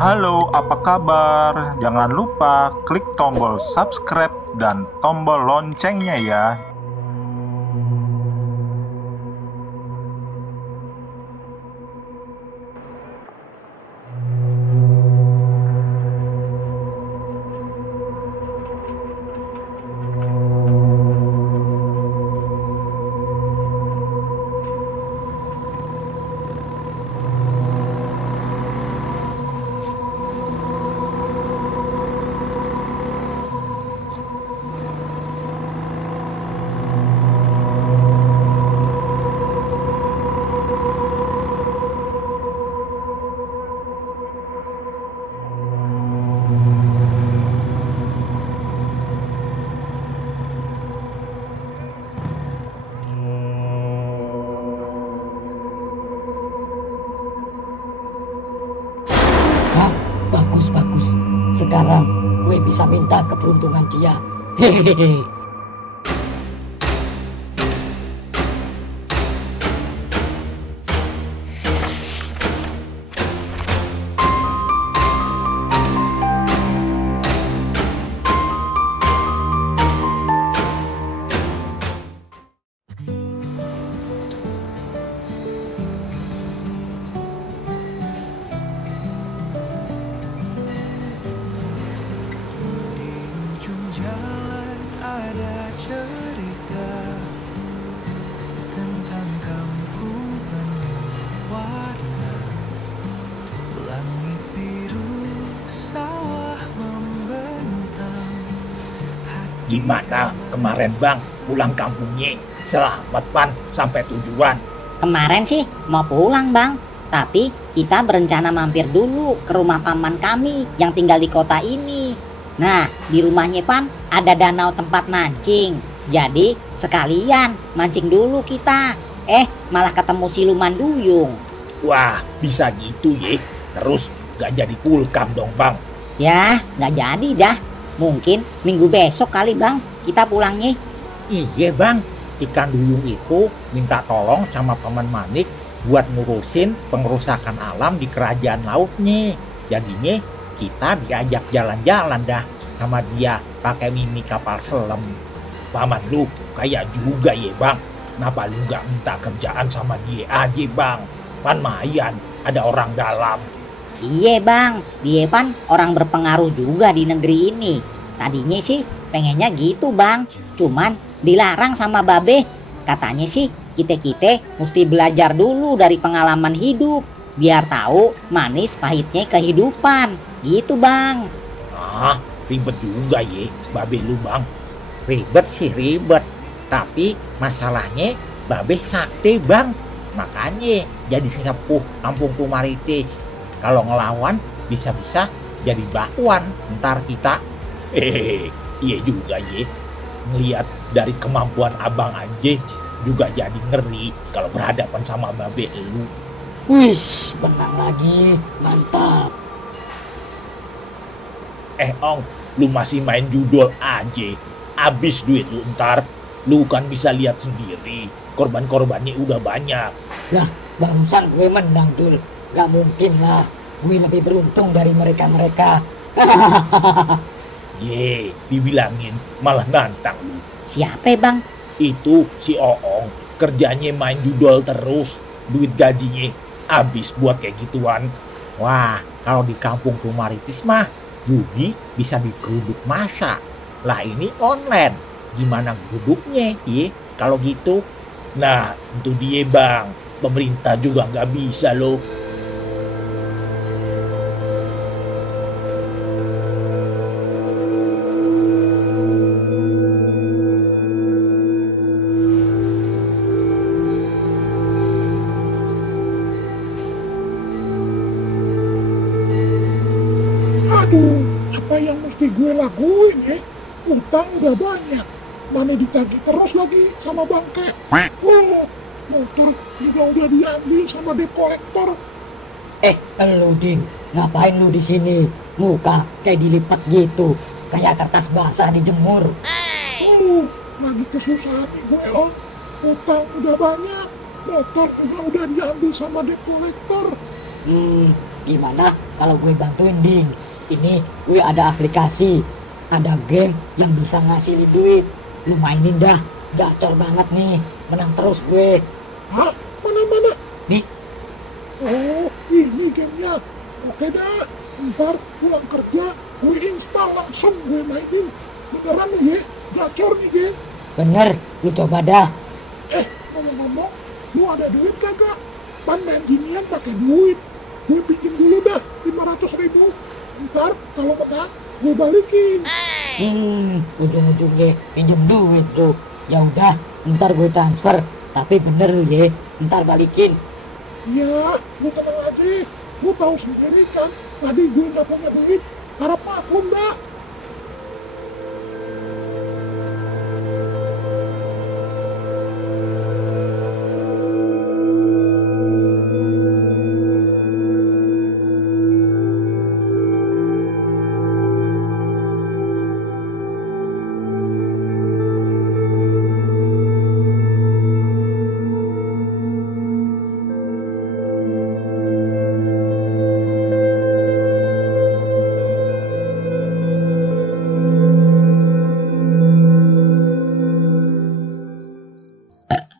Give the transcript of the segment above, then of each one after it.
Halo, apa kabar? Jangan lupa klik tombol subscribe dan tombol loncengnya ya. Hah, bagus. Sekarang gue bisa minta keberuntungan dia. Hehehe. Ujung jalan ada cerita tentang kampung penuh warna, langit biru, sawah membentang. Gimana kemarin Bang pulang kampungnya? Selamat Pan sampai tujuan. Kemarin sih mau pulang bang, tapi kita berencana mampir dulu ke rumah paman kami yang tinggal di kota ini. Nah, di rumahnya Pan ada danau tempat mancing. Jadi sekalian mancing dulu kita. Malah ketemu siluman duyung. Wah bisa gitu ya. Terus gak jadi pulkam dong Bang. Ya, nggak jadi dah. Mungkin minggu besok kali bang kita pulangnya. Iya Bang, ikan duyung itu minta tolong sama Paman Manik buat ngurusin pengerusakan alam di kerajaan lautnya. Jadinya kita diajak jalan-jalan dah sama dia pakai mini kapal selam. Paman lu kayak juga ya Bang. Kenapa lu gak minta kerjaan sama dia aja Bang? Pan mayan ada orang dalam. Iya bang, dia Pan orang berpengaruh juga di negeri ini. Tadinya sih pengennya gitu bang, cuman dilarang sama babe. Katanya sih kita mesti belajar dulu dari pengalaman hidup, biar tahu manis pahitnya kehidupan. Gitu bang. Ah, ribet juga ya babe lu Bang. Ribet sih ribet, tapi masalahnya babe sakti Bang. Makanya jadi sesepuh kampung Kumaritis. Kalau ngelawan bisa-bisa jadi bakwan ntar kita. Iya juga ya. Ngeliat dari kemampuan abang aja juga jadi ngeri kalau berhadapan sama babe lu. Wis, menang lagi. Mantap. Ong, lu masih main judul aja. Abis duit lu ntar. Lu kan bisa lihat sendiri. Korban-korbannya udah banyak. Lah, barusan gue menang dul. Gak mungkin lah. Gue lebih beruntung dari mereka-mereka. Ye, dibilangin malah nantang lu. Siapa bang? Itu si Oong. Kerjanya main judul terus. Duit gajinya habis buat kayak gituan. Wah, kalau di kampung Kumaritis mah Yugi bisa digeruduk masa. Lah ini online. Gimana geruduknya? Kalau gitu. Nah, itu dia Bang. Pemerintah juga nggak bisa loh. Aduh, apa yang mesti gue lakuin ya? Utang udah banyak, mana ditagih terus lagi sama bangke. Wah, motor juga udah diambil sama debt collector. Elu Din, ngapain lu di sini? Muka kayak dilipat gitu, kayak kertas basah dijemur. Lagi kesusahan nih gue loh. Utang udah banyak, motor juga udah diambil sama debt collector. Gimana kalau gue bantuin, Ding? Ini gue ada aplikasi, ada game yang bisa ngasilin duit. Lu mainin dah, gacor banget nih, menang terus gue. Hah? Mana? Nih, Oh, ini gamenya. Oke dah, ntar pulang kerja gue install langsung gue mainin. Beneran nih ya, gacor nih game. bener, lu coba dah. Ngomong-ngomong, lu ada duit kagak? Pan main ginian pakai duit. Gue bikin dulu dah 500.000. Ntar kalau menang, gue balikin. Ujung-ujungnya pinjem duit tuh. Ya udah, ntar gue transfer. Tapi bener lu ya, ntar balikin. Ya, lu tenang aja. Lu tahu sendiri kan, tadi gue nggak punya duit. Harap maklum dah.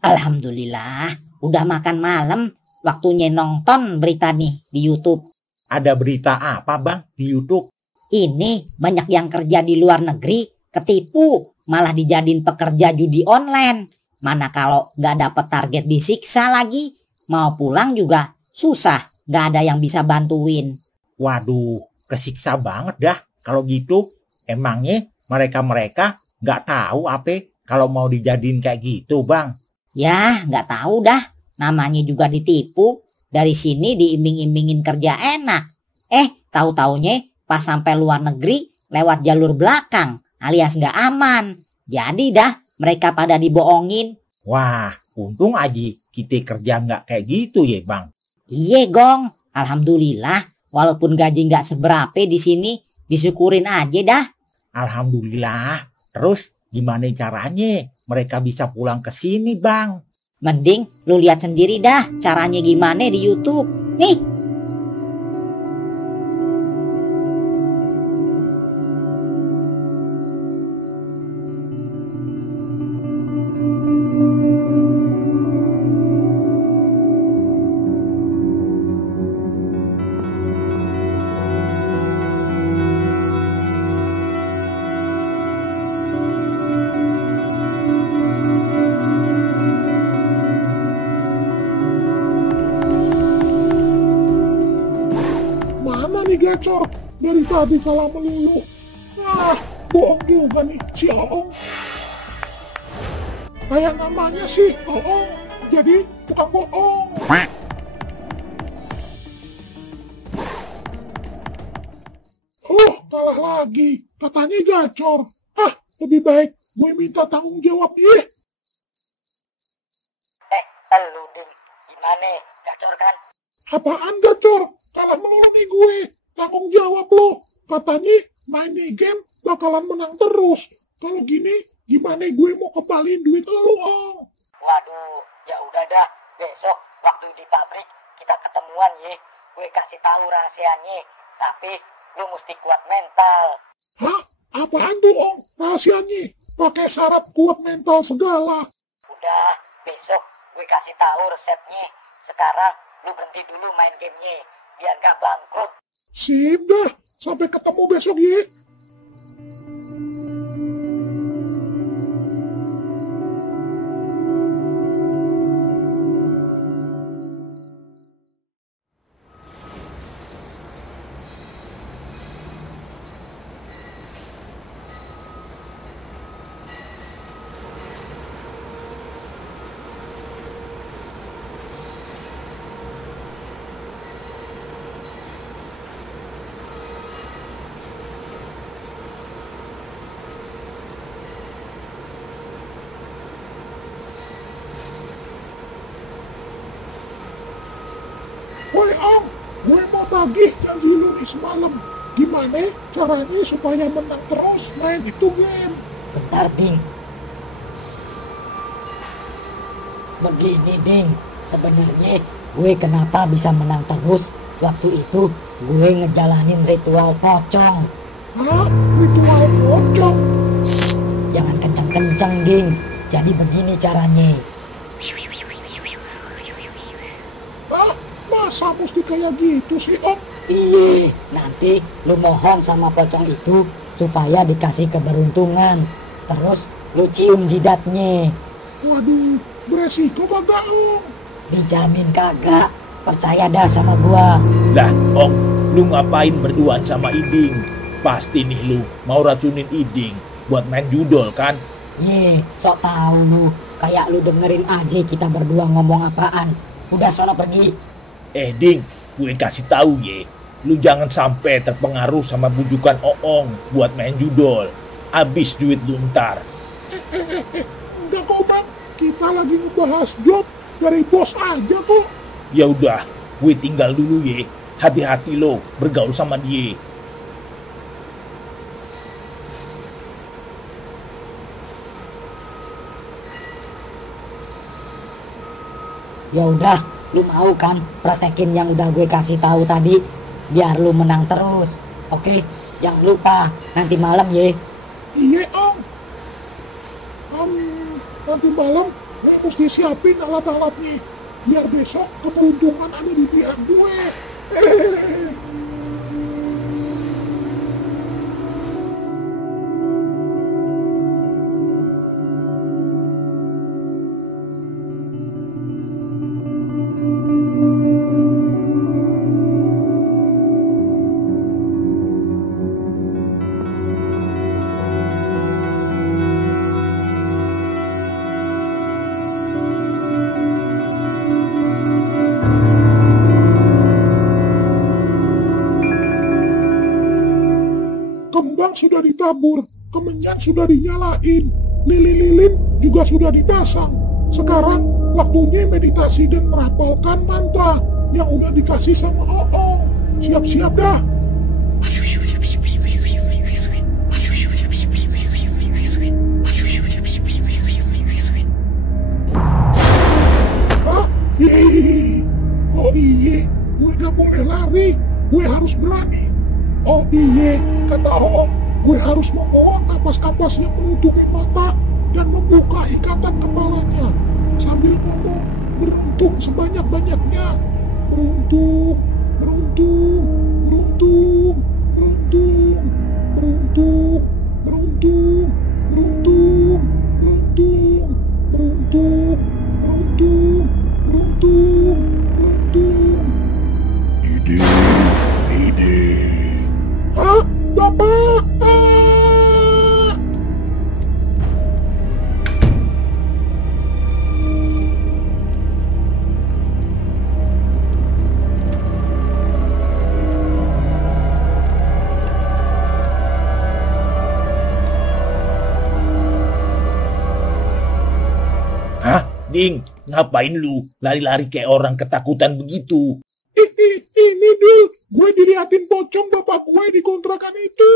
Alhamdulillah, udah makan malam. Waktunya nonton berita nih di YouTube. Ada berita apa bang di YouTube? Ini banyak yang kerja di luar negeri ketipu, malah dijadiin pekerja judi online. Mana kalau nggak dapet target disiksa lagi, mau pulang juga susah, nggak ada yang bisa bantuin. Waduh, kesiksa banget dah kalau gitu. Emangnya mereka nggak tahu apa kalau mau dijadiin kayak gitu bang? Ya, nggak tahu dah. Namanya juga ditipu. Dari sini diiming-imingin kerja enak. Tahu-taunya pas sampai luar negeri lewat jalur belakang, alias nggak aman. Jadi dah mereka pada dibohongin. Wah, untung aja kita kerja nggak kayak gitu ya bang. Iye gong, alhamdulillah. Walaupun gaji nggak seberapa di sini, disyukurin aja dah. Alhamdulillah. Terus gimana caranya mereka bisa pulang ke sini bang? Mending lu lihat sendiri dah caranya gimana di YouTube. Nih. Mana nih gacor? Dari tadi kalah melulu. Bohong juga nih si Oong. Kayak namanya sih Oong, jadi tukang bohong. Kalah lagi. Katanya gacor. Lebih baik gue minta tanggung jawab ya. Lu, Ding, gimana? Gacor kan? Apaan gacor? Kalah melulu nih gue. Tanggung jawab lo. Katanya main di game bakalan menang terus. Kalau gini, gimana gue mau kembaliin duit lo, Ong? Waduh, ya udah dah. Besok waktu di pabrik kita ketemuan ya. Gue kasih tahu rahasianya. Tapi lu mesti kuat mental. Hah? Apaan tuh, Ong? Rahasianya? Pakai syarat kuat mental segala. Udah, besok gue kasih tahu resepnya. Sekarang lu berhenti dulu main gamenya, biar gak bangkrut. Sip dah. Sampai ketemu besok ya. Woi Ong, gue mau tagih janji lu nih semalam. Gimana caranya supaya menang terus main itu game? Bentar, Ding. Begini, Ding. Sebenarnya gue kenapa bisa menang terus? Waktu itu gue ngejalanin ritual pocong. Hah? Ritual pocong? Jangan kenceng-kenceng, Ding. Jadi begini caranya. Hah? Masa mesti kayak gitu sih, Om? Iye, nanti lu mohon sama pocong itu supaya dikasih keberuntungan. Terus lu cium jidatnya. Waduh, beresiko kagak, Om? Dijamin kagak. Percaya dah sama gua. Lah, Ong, lu ngapain berduaan sama Iding? Pasti nih lu mau racunin Iding buat main judol kan? Ye, sok tahu lu. Kayak lu dengerin aja kita berdua ngomong apaan. Udah sono pergi. Ding, gue kasih tahu ye, lu jangan sampai terpengaruh sama bujukan Oong buat main judol. Abis duit lu ntar. Enggak kok, Bang. Kita lagi ngebahas job dari bos aja kok. Ya udah, gue tinggal dulu ye. Hati-hati lo bergaul sama dia. Ya udah, lu mau kan praktekin yang udah gue kasih tahu tadi biar lu menang terus. Oke, jangan lupa nanti malam ye. Iya, Om. Nanti malam gue mesti siapin alat-alatnya. Biar besok keberuntungan ada di pihak gue. Kembang sudah ditabur, kemenyan sudah dinyalain, lilin-lilin juga sudah dipasang. Sekarang waktunya meditasi dan merapalkan mantra yang udah dikasih sama Oong. Siap-siap dah. Hah? Yeay. Oh iya, gue gak boleh lari, gue harus berani. Oh iya, kata Oong, gue harus membawa kapas-kapas yang menutupi mata dan membuka ikatan kepalanya sambil ngomong beruntung sebanyak-banyaknya. Beruntung, beruntung, beruntung, beruntung, beruntung, beruntung, beruntung, beruntung, beruntung, beruntung, beruntung, beruntung. Ide. Hah? Bapak? Hah? Ding, ngapain lu lari-lari kayak orang ketakutan begitu? Ini Dul, gue diliatin pocong bapak gue di kontrakan itu.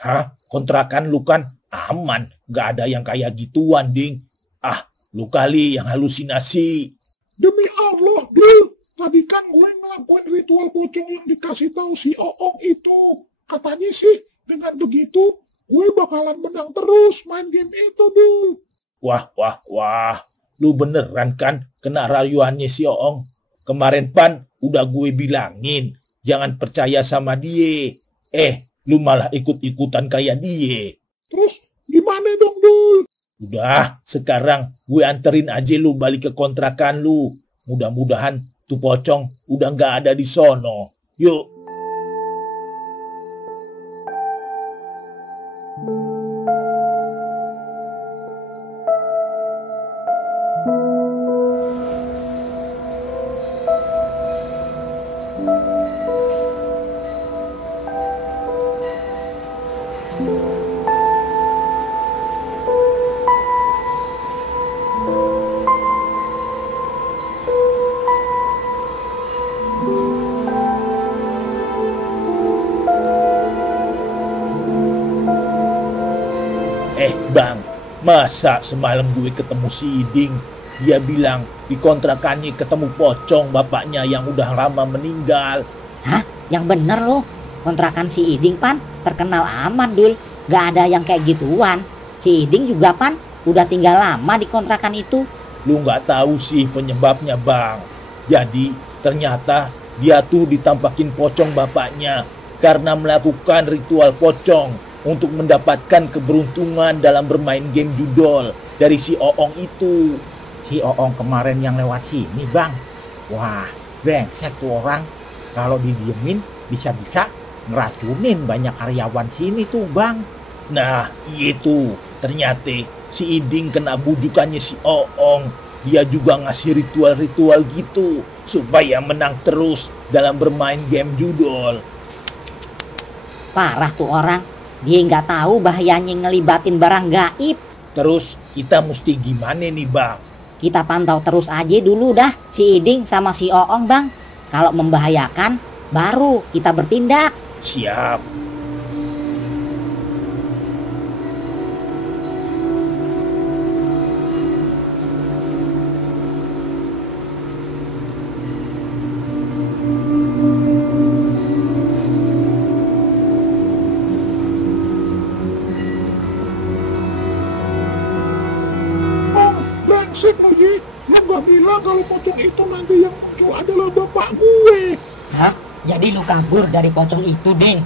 Hah? Kontrakan lu kan aman, gak ada yang kayak gituan, Ding. Ah, lu kali yang halusinasi. Demi Allah, Dul, tadi kan gue ngelakuin ritual pocong yang dikasih tahu si Oong itu. Katanya sih, dengan begitu, gue bakalan menang terus main game itu, Dul. Wah. Lu beneran kan kena rayuannya si Oong? Kemarin pan udah gue bilangin, jangan percaya sama dia. Lu malah ikut-ikutan kayak dia. Terus gimana dong, Dul? Udah, sekarang gue anterin aja lu balik ke kontrakan lu. Mudah-mudahan tuh pocong udah nggak ada di sono. Yuk. Bang, masa semalam gue ketemu si Iding, dia bilang di kontrakannya ketemu pocong bapaknya yang udah lama meninggal. Hah? Yang bener loh. Kontrakan si Iding Pan terkenal aman Dul. Gak ada yang kayak gituan. Si Iding juga Pan udah tinggal lama di kontrakan itu. Lu nggak tahu sih penyebabnya bang. Jadi ternyata dia tuh ditampakin pocong bapaknya karena melakukan ritual pocong untuk mendapatkan keberuntungan dalam bermain game judol dari si Oong itu. Si Oong kemarin yang lewat sini bang. Wah, brengsek tuh orang. Kalau didiemin bisa-bisa ngeracunin banyak karyawan sini tuh bang. Nah itu ternyata si Iding kena bujukannya si Oong. Dia juga ngasih ritual-ritual gitu supaya menang terus dalam bermain game judol. Parah tuh orang. Dia nggak tahu bahayanya ngelibatin barang gaib. Terus kita mesti gimana nih bang? Kita pantau terus aja dulu dah si Iding sama si Oong bang. Kalau membahayakan baru kita bertindak. Siap. Bang, brengsek lagi. Lu nggak bilang kalau pocong itu nanti yang muncul adalah bapak gue. Hah? Jadi lu kabur dari pocong itu, Ding?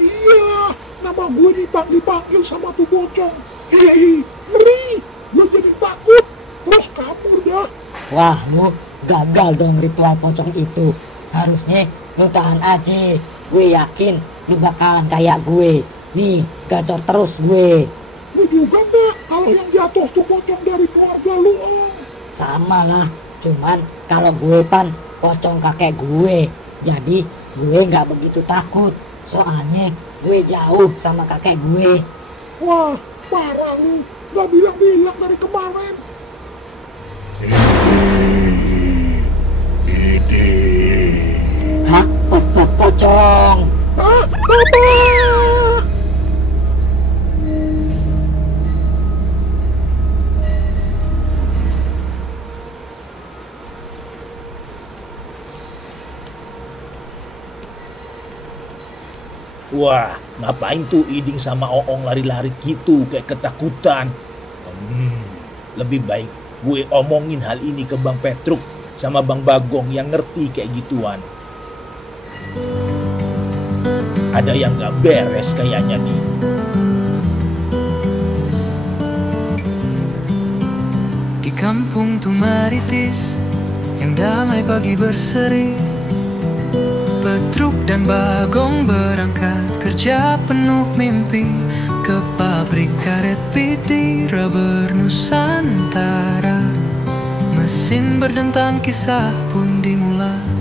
Iya, nama gue dipanggil sama tuh pocong. Hei, ngeri. Gue jadi takut. Terus kabur dah. Wah, lu gagal dong ritual pocong itu. Harusnya lu tahan aja. Gue yakin lu bakalan kayak gue. Nih, gacor terus gue. Lu juga nggak kalau yang jatuh tuh pocong dari keluarga lu, Om. Sama lah. Cuman kalau gue Pan, pocong kakek gue. Jadi gue nggak begitu takut. Soalnya gue jauh sama kakek gue. Wah, parah lu. Nggak bilang-bilang dari kemarin. Hah? Pocong. Ah, Bapak! Wah, ngapain tuh Iding sama Oong lari-lari gitu kayak ketakutan? Lebih baik gue omongin hal ini ke Bang Petruk sama Bang Bagong yang ngerti kayak gituan. Ada yang gak beres kayaknya nih. Di kampung Tumaritis yang damai pagi berseri, Petruk dan Bagong berangkat kerja penuh mimpi ke pabrik karet PT Rubber Nusantara. Mesin berdentang, kisah pun dimulai.